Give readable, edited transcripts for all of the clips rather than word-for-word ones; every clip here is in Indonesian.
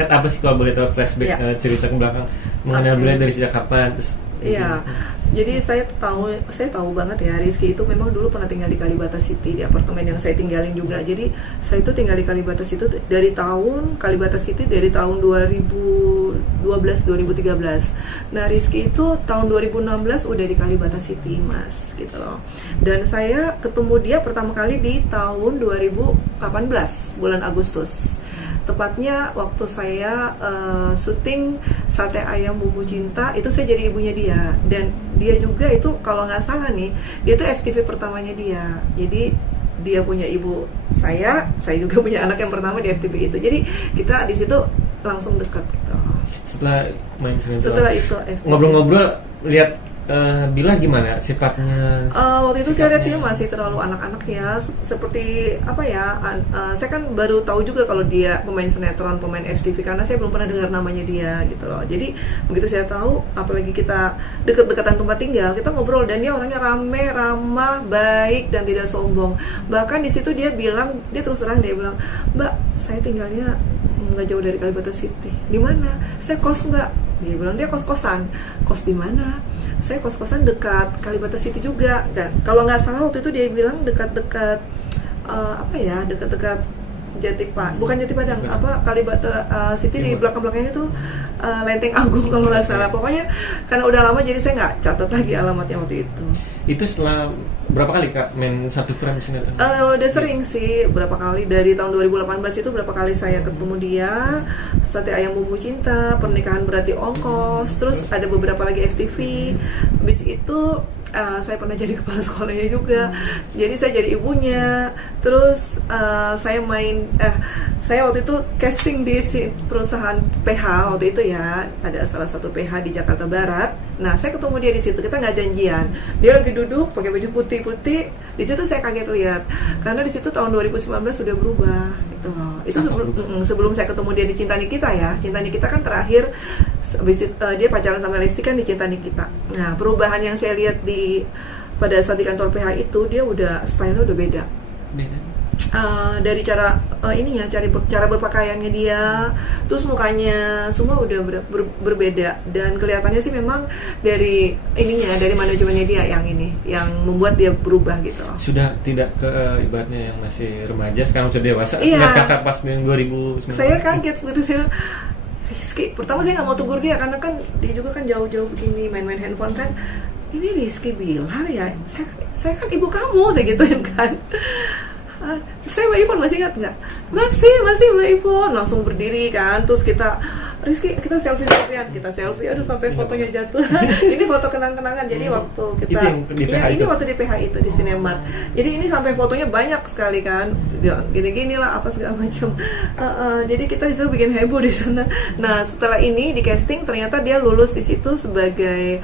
sedekat apa sih kalau boleh tahu flashback cerita ke belakang mengenal beliau dari sejak kapan? Terus Iya, jadi saya tahu banget ya, Rizky itu memang dulu pernah tinggal di Kalibata City, di apartemen yang saya tinggalin juga. Jadi saya itu tinggal di Kalibata City dari tahun 2012-2013. Nah, Rizky itu tahun 2016 udah di Kalibata City, Mas, gitu loh. Dan saya ketemu dia pertama kali di tahun 2018, bulan Agustus. Tepatnya waktu saya syuting Sate Ayam Bumbu Cinta, itu saya jadi ibunya dia. Dan dia juga itu kalau nggak salah nih, dia itu FTV pertamanya dia. Jadi dia punya ibu saya juga punya anak yang pertama di FTV itu. Jadi kita di situ langsung dekat gitu. Setelah itu ngobrol-ngobrol, lihat Bila gimana sifatnya? Waktu itu saya lihat dia masih terlalu anak-anak ya, seperti apa ya? Saya kan baru tahu juga kalau dia pemain sinetron, pemain FTV, karena saya belum pernah dengar namanya dia gitu loh. Jadi begitu saya tahu, apalagi kita deket-deketan tempat tinggal, kita ngobrol dan dia orangnya rame, ramah, baik dan tidak sombong. Bahkan di situ dia bilang, dia terus terang dia bilang, "Mbak, saya tinggalnya nggak jauh dari Kalibata City." "Di mana?" "Saya kos, Mbak." Dia bilang dia kos-kosan. "Kos di mana?" "Saya kos-kosan dekat Kalibata City juga." Kalau nggak salah waktu itu dia bilang dekat-dekat dekat-dekat bukan Jati Padang, Kalibata City di belakang-belakangnya itu Lenteng Agung kalau nggak salah. Pokoknya karena udah lama jadi saya nggak catat lagi alamatnya waktu itu. Itu setelah berapa kali Kak main satu frame sinetron? Udah sering sih, berapa kali dari tahun 2018 itu berapa kali saya ketemu dia. Sate Ayam Bumbu Cinta, Pernikahan Berarti Ongkos, terus ada beberapa lagi FTV. Habis itu saya pernah jadi kepala sekolahnya juga. Jadi saya jadi ibunya. Terus saya waktu itu casting di perusahaan PH waktu itu ya, ada salah satu PH di Jakarta Barat. Nah, saya ketemu dia di situ. Kita nggak janjian. Dia lagi duduk pakai baju putih-putih. Di situ saya kaget lihat. Karena di situ tahun 2019 sudah berubah gitu loh. Itu sebelum saya ketemu dia di Cinta Nikita ya. Cinta Nikita kan terakhir dia pacaran sama Lesti kan di Cinta Nikita. Nah, perubahan yang saya lihat pada saat di kantor PH itu, dia udah stylenya udah beda. Dari cara cara berpakaiannya dia, terus mukanya semua udah berbeda, dan kelihatannya sih memang dari manajemennya dia yang membuat dia berubah gitu. Sudah tidak ke ibaratnya yang masih remaja, sekarang sudah dewasa. Iya. Lihat kakak pas di 2009. Saya kaget begitu saya Rizky. Pertama saya nggak mau tegur dia karena kan dia juga kan jauh-jauh begini main-main handphone kan. Ini Rizky Bilar ya, saya kan ibu kamu, saya gituin kan. Saya Mbak Ivon masih ingat nggak? Masih Mbak Ivon. Langsung berdiri kan, terus Rizky kita selfie, aduh sampai fotonya jatuh. Ini foto kenang-kenangan. Jadi waktu kita ini waktu di PH itu di Cinemark. Jadi ini sampai fotonya banyak sekali kan, gini-gini lah apa segala macam. Jadi kita disitu bikin heboh di sana. Nah, setelah ini di casting ternyata dia lulus di situ sebagai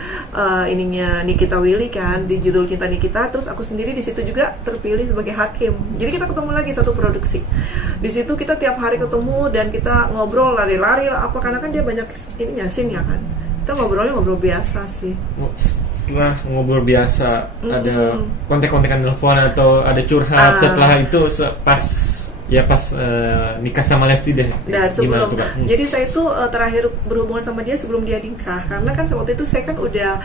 Nikita Willy kan, di judul Cinta Nikita. Terus aku sendiri di situ juga terpilih sebagai hakim. Jadi kita ketemu lagi satu produksi. Di situ kita tiap hari ketemu dan kita ngobrol lari-lari lah apa, karena kan dia banyak scene ya kan. Kita ngobrol biasa sih. Setelah ngobrol biasa, ada kontek-kontekan telepon atau ada curhat setelah itu pas nikah sama Lesti deh. Dan sebelum jadi saya itu terakhir berhubungan sama dia sebelum dia nikah, karena kan waktu itu saya kan udah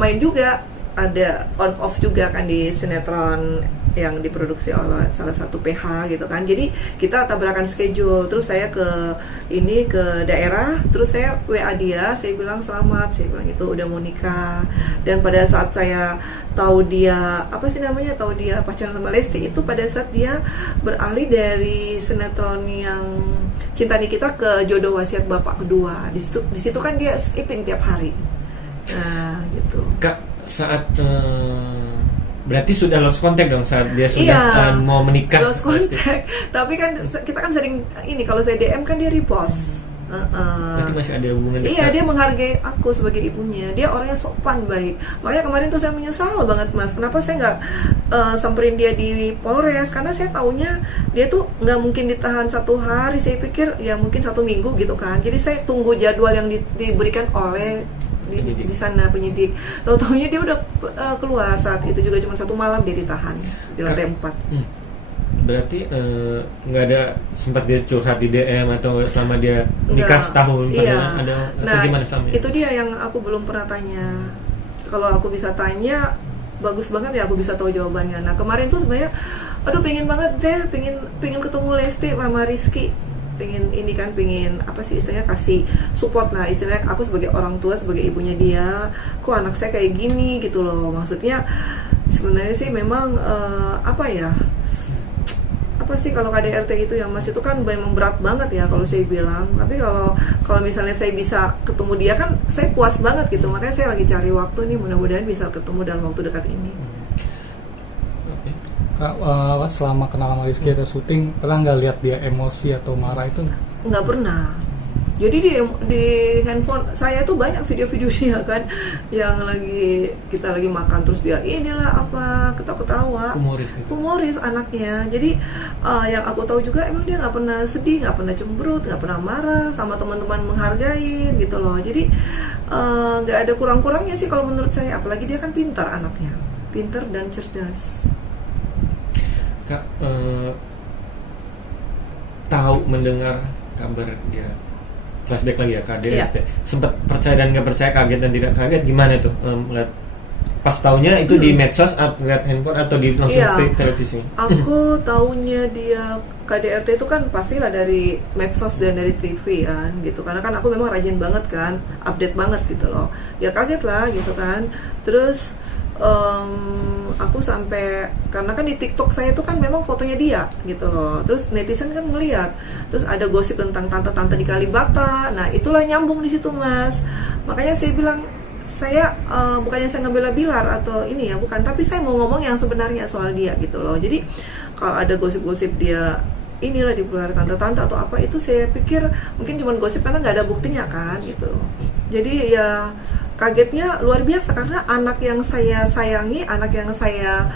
main juga, ada on off juga kan di sinetron yang diproduksi oleh salah satu PH gitu kan. Jadi kita tabrakan schedule. Terus saya ke daerah, terus saya WA dia, saya bilang selamat, saya bilang itu udah mau nikah. Dan pada saat saya tahu dia pacaran sama Lesti, itu pada saat dia beralih dari sinetron yang Cinta Nikita ke Jodoh Wasiat Bapak Kedua. Di situ kan dia skipping tiap hari. Nah, gitu. Kak, saat berarti sudah lost contact dong saat dia sudah mau menikah. Lost contact. Tapi kan kita kan sering kalau saya DM kan dia repost. Berarti masih ada hubungan dekat. Iya, dia menghargai aku sebagai ibunya. Dia orangnya sopan, baik. Makanya kemarin tuh saya menyesal banget, Mas. Kenapa saya nggak samperin dia di Polres? Karena saya taunya dia tuh nggak mungkin ditahan 1 hari. Saya pikir ya mungkin 1 minggu gitu kan. Jadi saya tunggu jadwal yang diberikan oleh di sana penyidik. Tahu-taunya dia udah keluar saat itu juga, cuma 1 malam dia ditahan di lantai 4. Berarti nggak ada sempat dia curhat di DM atau selama dia nikah setahun iya. ada atau Nah, gimana sama itu dia yang aku belum pernah tanya. Kalau aku bisa tanya, bagus banget ya aku bisa tahu jawabannya. Nah kemarin tuh sebenarnya, aduh pengen banget deh, pengen ketemu Lesti sama Rizky, pengen ini kan, pengen apa sih istilahnya, kasih support lah istilahnya, aku sebagai orang tua, sebagai ibunya dia, kok anak saya kayak gini gitu loh. Maksudnya sebenarnya sih memang apa ya, apa sih kalau KDRT itu yang Mas itu kan memang berat banget ya kalau saya bilang. Tapi kalau misalnya saya bisa ketemu dia kan saya puas banget gitu. Makanya saya lagi cari waktu nih, mudah-mudahan bisa ketemu dalam waktu dekat ini. Kak, selama kenal sama Rizky atau syuting, pernah nggak lihat dia emosi atau marah itu? Nggak pernah. Jadi di handphone saya tuh banyak video-video dia kan, yang kita lagi makan terus dia inilah apa, ketawa-ketawa, humoris anaknya. Jadi yang aku tahu juga emang dia nggak pernah sedih, nggak pernah cemberut, nggak pernah marah, sama teman-teman menghargai gitu loh. Jadi nggak ada kurang-kurangnya sih kalau menurut saya. Apalagi dia kan pintar anaknya, pintar dan cerdas. Kak, tahu mendengar kabar dia flashback lagi ya KDRT, sempat percaya dan nggak percaya, kaget dan tidak kaget, gimana tuh melihat pas taunya itu di medsos atau lihat handphone atau di langsung televisi? Aku taunya dia KDRT itu kan pastilah dari medsos dan dari TV kan gitu, karena kan aku memang rajin banget kan, update banget gitu loh. Ya kaget lah gitu kan. Terus aku sampai, karena kan di TikTok saya tuh kan memang fotonya dia gitu loh. Terus netizen kan ngeliat, terus ada gosip tentang tante-tante di Kalibata. Nah itulah nyambung di situ Mas. Makanya saya bilang, saya bukannya saya ngebela Bilar atau ini ya, bukan, tapi saya mau ngomong yang sebenarnya soal dia gitu loh. Jadi kalau ada gosip-gosip dia inilah di luar tante-tante atau apa, itu saya pikir mungkin cuma gosip karena nggak ada buktinya kan gitu. Jadi ya kagetnya luar biasa, karena anak yang saya sayangi, anak yang saya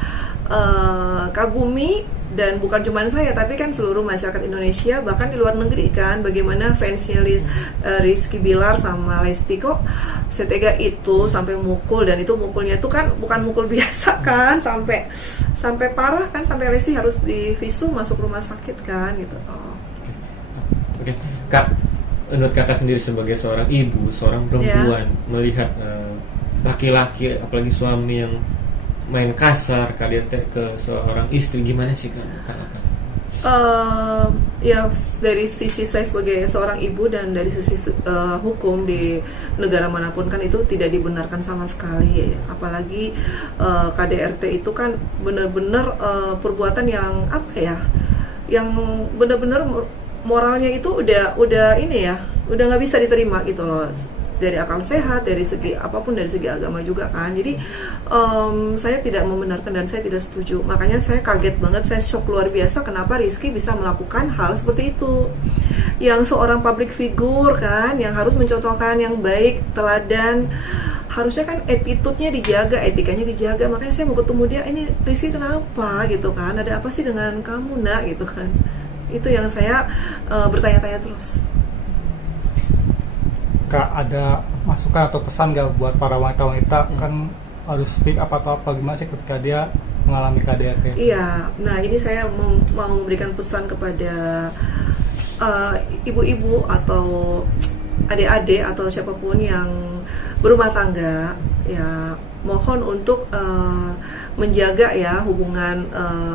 kagumi, dan bukan cuma saya tapi kan seluruh masyarakat Indonesia, bahkan di luar negeri kan, bagaimana fansnya Rizky Bilar sama Lesti kok setega itu sampai mukul, dan itu mukulnya tuh kan bukan mukul biasa kan, sampai parah kan, sampai Lesti harus divisum masuk rumah sakit kan gitu. Oke. Kak, menurut kakak sendiri sebagai seorang ibu, seorang perempuan, melihat laki-laki apalagi suami yang main kasar KDRT ke seorang istri, gimana sih Kak? Ya dari sisi saya sebagai seorang ibu dan dari sisi hukum di negara manapun kan itu tidak dibenarkan sama sekali. Apalagi KDRT itu kan benar-benar perbuatan yang apa ya, yang benar-benar moralnya itu udah ini ya, udah nggak bisa diterima gitu loh, dari akal sehat, dari segi apapun, dari segi agama juga kan. Jadi saya tidak membenarkan dan saya tidak setuju. Makanya saya kaget banget, saya shock luar biasa kenapa Rizky bisa melakukan hal seperti itu. Yang seorang public figure kan, yang harus mencontohkan yang baik, teladan, harusnya kan attitude-nya dijaga, etikanya dijaga. Makanya saya mau ketemu dia, ini Rizky kenapa gitu kan, ada apa sih dengan kamu nak gitu kan. Itu yang saya bertanya-tanya terus. Kak, ada masukan atau pesan gak buat para wanita-wanita kan harus speak up atau apa, gimana sih ketika dia mengalami KDRT? Iya, nah ini saya mau memberikan pesan kepada ibu-ibu atau adik-adik atau siapapun yang berumah tangga, ya mohon untuk menjaga ya hubungan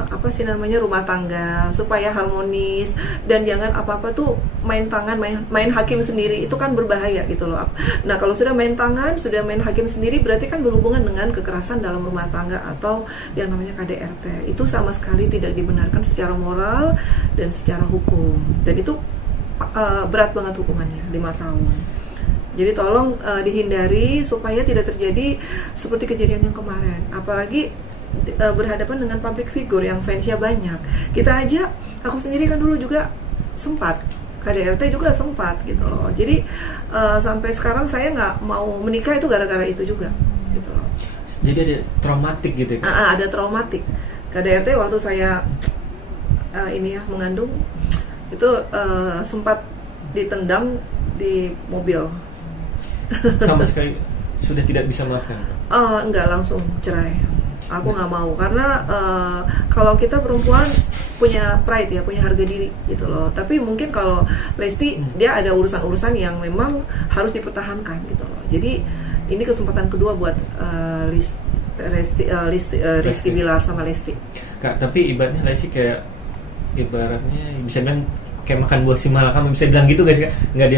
apa sih namanya, rumah tangga supaya harmonis, dan jangan apa-apa tuh main tangan, main hakim sendiri, itu kan berbahaya gitu loh. Nah kalau sudah main tangan, sudah main hakim sendiri, berarti kan berhubungan dengan kekerasan dalam rumah tangga atau yang namanya KDRT. Itu sama sekali tidak dibenarkan secara moral dan secara hukum, dan itu berat banget hukumannya, 5 tahun. Jadi tolong dihindari supaya tidak terjadi seperti kejadian yang kemarin. Apalagi berhadapan dengan public figure yang fansnya banyak. Kita aja, aku sendiri kan dulu juga sempat KDRT juga sempat gitu loh. Jadi sampai sekarang saya nggak mau menikah itu gara-gara itu juga gitu loh. Jadi ada traumatik gitu ya? Ada traumatik. KDRT waktu saya ini ya mengandung itu sempat ditendang di mobil. Sama sekali sudah tidak bisa makan? Enggak, langsung cerai. Aku nggak mau karena kalau kita perempuan punya pride ya, punya harga diri gitu loh. Tapi mungkin kalau Lesti dia ada urusan-urusan yang memang harus dipertahankan gitu loh. Jadi ini kesempatan kedua buat Rizky Bilar sama Lesti. Kak, tapi ibaratnya Lesti kayak ibaratnya bisa bilang kayak makan buah si malakama, bisa bilang gitu guys, nggak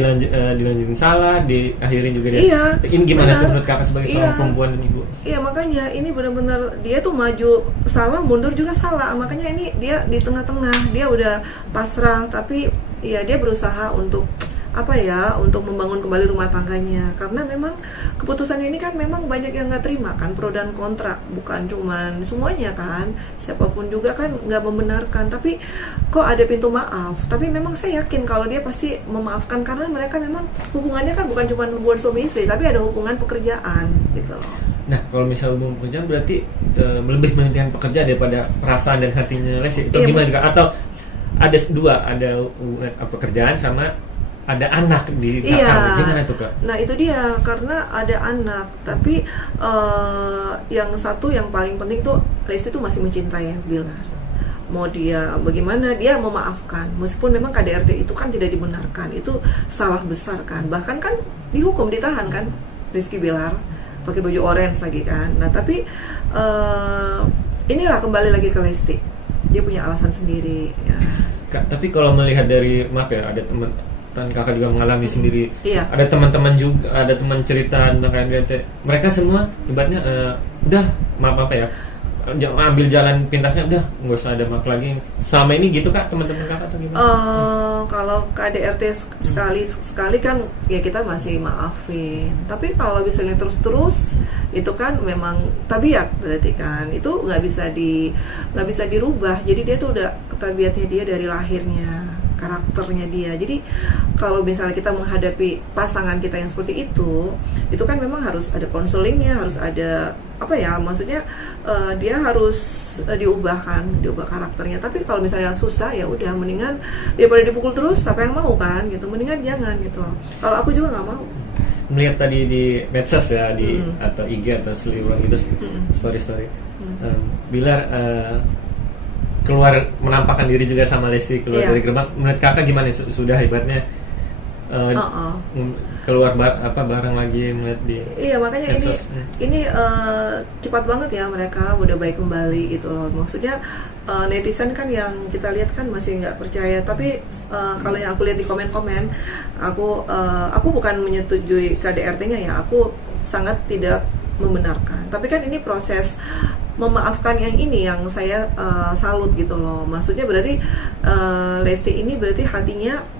dilanjutin salah, diakhirin juga dia. Iya, ini gimana benar. tuh menurut kakak sebagai seorang perempuan dan ibu? Iya, makanya ini benar-benar dia tuh maju salah, mundur juga salah. Makanya ini dia di tengah-tengah, dia udah pasrah, tapi ya dia berusaha untuk untuk membangun kembali rumah tangganya. Karena memang keputusan ini kan memang banyak yang nggak terima kan, pro dan kontra, bukan cuman semuanya kan, siapapun juga kan nggak membenarkan. Tapi kok ada pintu maaf. Tapi memang saya yakin kalau dia pasti memaafkan, karena mereka memang hubungannya kan bukan cuma hubungan suami istri, tapi ada hubungan pekerjaan gitu loh. Nah, kalau misalnya hubungan pekerjaan berarti lebih mementingkan pekerjaan daripada perasaan dan hatinya Lesti. Itu gimana Kak? Atau ada dua, ada hubungan pekerjaan sama ada anak di belakang, gimana tuh Kak? Nah itu dia, karena ada anak, tapi yang satu yang paling penting tuh Lesti tuh masih mencintai Bilar. Mau dia bagaimana, dia memaafkan meskipun memang KDRT itu kan tidak dibenarkan, itu salah besar kan, bahkan kan dihukum, ditahan kan Rizky Bilar pakai baju orange lagi kan. Nah tapi inilah kembali lagi ke Lesti, dia punya alasan sendiri ya. Kak, tapi kalau melihat dari maaf ya, ada teman dan kakak juga mengalami sendiri. Iya. Ada teman-teman juga, ada teman cerita tentang KDRT. Mereka semua ibaratnya udah maaf ya, ambil jalan pintasnya, udah nggak usah ada maaf lagi. Sama ini gitu Kak, teman-teman kakak atau gimana? Kalau KDRT sekali kan ya kita masih maafin. Tapi kalau misalnya terus itu kan memang tabiat, berarti kan itu nggak bisa dirubah. Jadi dia tuh udah tabiatnya dia dari lahirnya, karakternya dia. Jadi kalau misalnya kita menghadapi pasangan kita yang seperti itu kan memang harus ada konselingnya, harus ada maksudnya dia harus diubah karakternya. Tapi kalau misalnya susah ya udah, mendingan daripada dipukul terus, siapa yang mau kan gitu, mendingan jangan gitu. Kalau aku juga nggak mau. Melihat tadi di medsos ya, atau IG atau seluruh gitu, story Bilar keluar menampakkan diri juga sama Lesti, keluar dari gerbang. Menurut kakak gimana, sudah hebatnya keluar bareng lagi melihat di makanya medsos. ini cepat banget ya, mereka udah baik kembali gitu loh. Maksudnya netizen kan yang kita lihat kan masih nggak percaya, tapi kalau yang aku lihat di komen-komen, aku bukan menyetujui KDRT-nya ya, aku sangat tidak membenarkan. Tapi kan ini proses memaafkan yang ini yang saya salut gitu loh. Maksudnya berarti Lesti ini berarti hatinya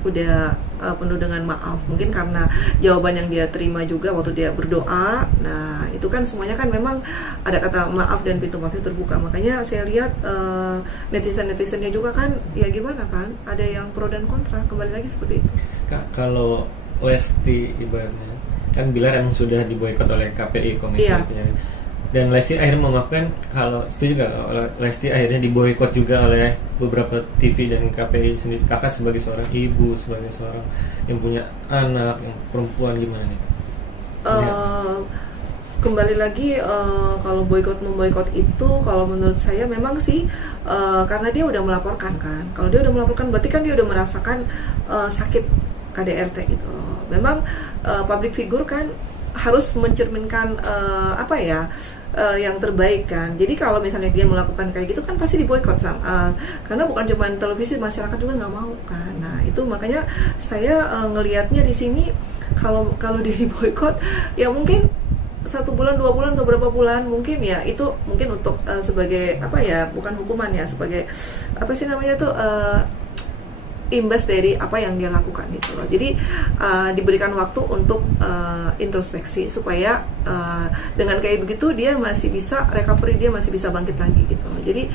udah penuh dengan maaf. Mungkin karena jawaban yang dia terima juga waktu dia berdoa. Nah itu kan semuanya kan memang ada kata maaf dan pintu maafnya terbuka. Makanya saya lihat netizen-netizennya juga kan ya gimana kan, ada yang pro dan kontra, kembali lagi seperti itu. Kak, kalau Lesti ibaratnya kan Bilar emang sudah diboikot oleh KPI, Komisi Penyiaran, dan Lesti akhirnya memaafkan. Kalau setuju nggak Lesti akhirnya diboikot juga oleh beberapa TV dan KPI sendiri? Kakak sebagai seorang ibu, sebagai seorang yang punya anak, yang perempuan, gimana nih? Kembali lagi kalau memboikot itu, kalau menurut saya memang sih karena dia udah melaporkan kan. Kalau dia udah melaporkan berarti kan dia udah merasakan sakit KDRT gitu loh. Memang public figure kan harus mencerminkan yang terbaik kan. Jadi kalau misalnya dia melakukan kayak gitu kan pasti diboikot karena bukan cuma televisi, masyarakat juga nggak mau kan. Nah itu makanya saya ngelihatnya di sini, kalau dia diboikot ya mungkin 1 bulan, 2 bulan atau berapa bulan mungkin ya, itu mungkin untuk sebagai bukan hukuman ya, sebagai imbas dari apa yang dia lakukan gitu loh. Jadi diberikan waktu untuk introspeksi supaya dengan kayak begitu dia masih bisa recovery, dia masih bisa bangkit lagi gitu loh. Jadi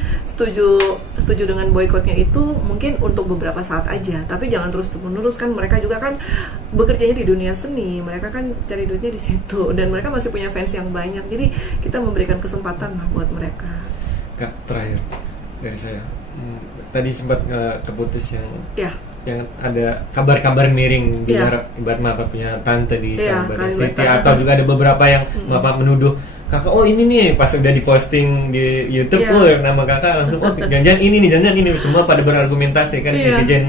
setuju dengan boikotnya itu mungkin untuk beberapa saat aja, tapi jangan terus menerus kan. Mereka juga kan bekerjanya di dunia seni, mereka kan cari duitnya di situ, dan mereka masih punya fans yang banyak. Jadi kita memberikan kesempatan lah buat mereka. Kak, terakhir dari saya, tadi sempat keputus yang ada kabar-kabar miring Bilar ibarat Bapak punya tante di Kalibata City, atau juga ada beberapa yang Bapak menuduh kakak oh ini nih pas udah diposting di YouTube, Iya. nama kakak langsung oh jangan ini nih, jangan ini, semua pada berargumentasi kan, Iya. netizen,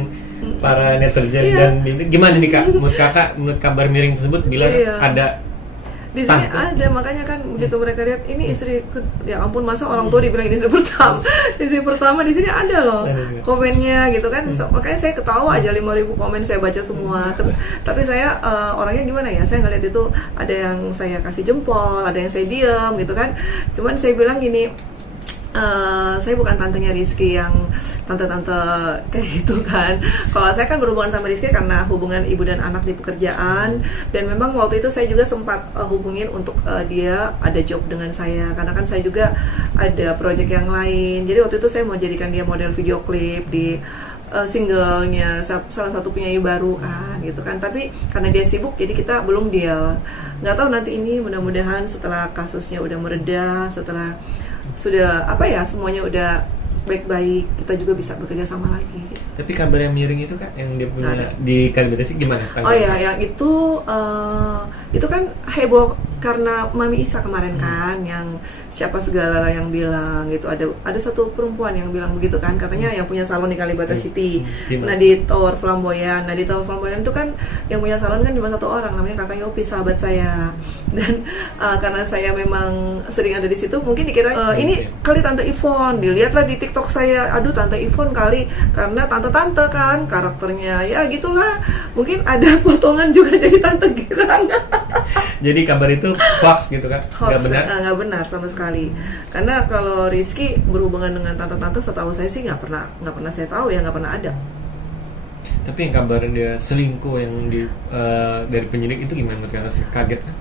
para netizen Iya. dan itu gimana nih kak? Menurut kabar miring tersebut bilang Iya. ada Di sini tante. ada, makanya kan begitu mereka lihat ini istri, ya ampun masa orang tua dibilang ini istri pertama, istri pertama di sini ada loh Ada. komennya gitu kan. Makanya saya ketawa aja 5.000 komen saya baca semua. Terus tapi saya orangnya gimana ya, saya ngeliat itu ada yang saya kasih jempol, ada yang saya diam gitu kan. Cuman saya bilang gini, saya bukan tantenya Rizky yang tante-tante kayak gitu kan. Kalau saya kan berhubungan sama Rizky karena hubungan ibu dan anak di pekerjaan, dan memang waktu itu saya juga sempat hubungin untuk dia ada job dengan saya karena kan saya juga ada project yang lain. Jadi waktu itu saya mau jadikan dia model video klip di singlenya salah satu penyanyi baru kan gitu kan. Tapi karena dia sibuk jadi kita belum deal. Nggak tahu nanti ini, mudah-mudahan setelah kasusnya udah mereda, setelah sudah semuanya udah baik-baik, kita juga bisa bekerja sama lagi. Tapi kabar yang miring itu kak, yang dia punya Nggak ada. di Kalimantan sih gimana? Oh ya, yang itu kan heboh karena Mami Isa kemarin kan, yang siapa segala yang bilang gitu, ada satu perempuan yang bilang begitu kan, katanya yang punya salon di Kalibata City. Gimana? Nah di Tower Flamboyan, di Tower Flamboyan itu kan yang punya salon kan cuma satu orang, namanya Kakak Yopi, sahabat saya. Dan karena saya memang sering ada di situ, mungkin dikira ini kali Tante Ivon, dilihatlah di TikTok saya, aduh Tante Ivon kali, karena tante-tante kan karakternya, ya gitulah, mungkin ada potongan juga jadi Tante Girang. Jadi kabar itu hoax gitu kan? Nggak Hoax, benar? nggak benar sama sekali. Karena kalau Rizky berhubungan dengan tante-tante, setahu saya sih nggak pernah saya tahu ya, nggak pernah ada. Tapi yang kabar dia selingkuh yang dari penyidik itu gimana menurut kalian? Kaget kan?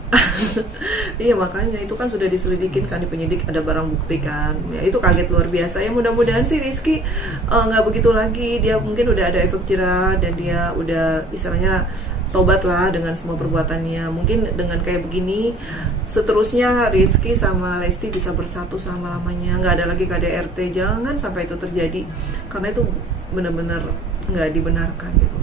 Iya makanya itu kan sudah diselidikin kan di penyidik, ada barang bukti kan. Ya itu kaget luar biasa. Ya mudah-mudahan sih Rizky nggak begitu lagi. Dia mungkin udah ada efek jerah dan dia udah istilahnya tobat lah dengan semua perbuatannya. Mungkin dengan kayak begini seterusnya Rizky sama Lesti bisa bersatu selama-lamanya. Nggak ada lagi KDRT, jangan sampai itu terjadi karena itu benar-benar nggak dibenarkan gitu.